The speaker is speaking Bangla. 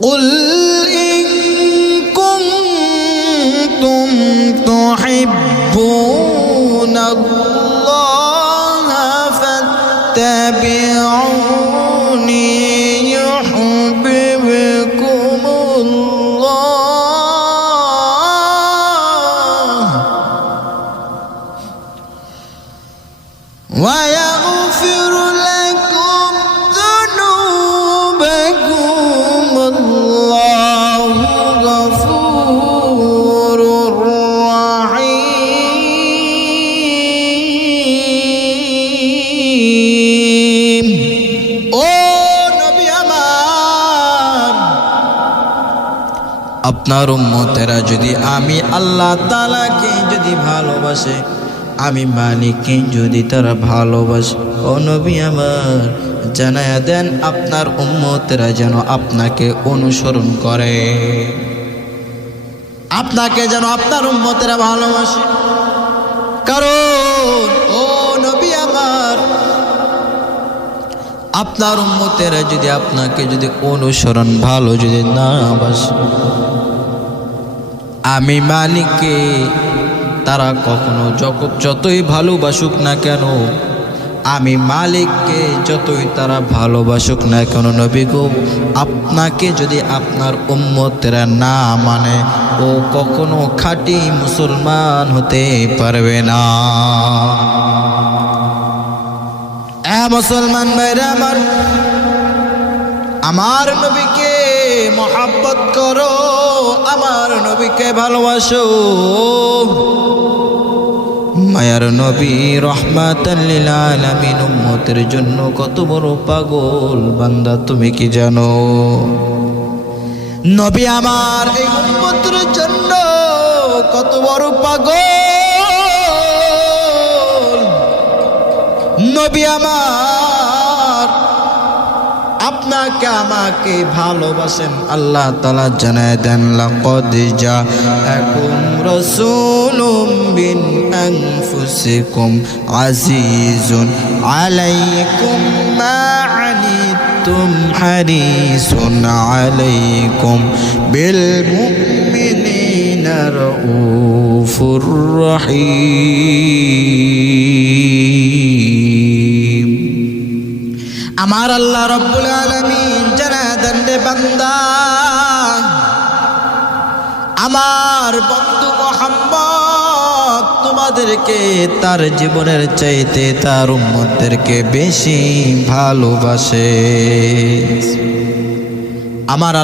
قل إن كنتم تحبون الله فاتبعوني يحببكم الله ويغفر لكم ذنوبكم والله غفور رحيم ও নবী আমার, আপনার উম্মতেরা যদি আমি আল্লাহ তাআলাকে যদি ভালোবাসে, আমি মালিককে যদি তারা ভালোবাসে, ও নবী আমার জানায়া দেন আপনার উম্মতেরা যেন আপনাকে অনুসরণ করে, আপনাকে যেন আপনার উম্মতেরা ভালোবাসে। কারণ ও নবী আমার, আপনার উম্মতেরা যদি আপনাকে যদি অনুসরণ ভালো যদি না বাসে, আমি মালিককে তারা কখনো যতই ভালোবাসুক না কেন, আমি মালিককে যতই তারা ভালোবাসুক না কেন, নবী গো আপনাকে যদি আপনার উম্মতেরা না মানে, ও কখনো খাঁটি মুসলমান হতে পারবে না। মুসলমান ভাইরা আমার নবীকে মহব্বত করো, আমার নবীকে ভালোবাসো। মায়ার নবী রহমাতাল লিল আলামিন উম্মতের জন্য কত বড় পাগল বান্দা তুমি কি জানো? নবী আমার এই উম্মতের জন্য কত বড় পাগল। নবী আমার আপনাকে আমাকে ভালোবাসেন। আল্লাহ তাআলা জানায় দেন, লাকাদ জাআকুম রাসূলুম মিন আনফুসিকুম আজিজুন আলাইকুম মা আনিতুম হারিসুন আলাইকুম বিল মুমিনিনা রাউফুর রহিম। আমার আল্লাহ রব্বুল আলামিন জানায় দেন, রে বান্দা, আমার বন্ধু মুহাম্মদ তোমাদেরকে তার জীবনের চাইতে তার উম্মতদেরকে বেশি ভালোবাসে। আমার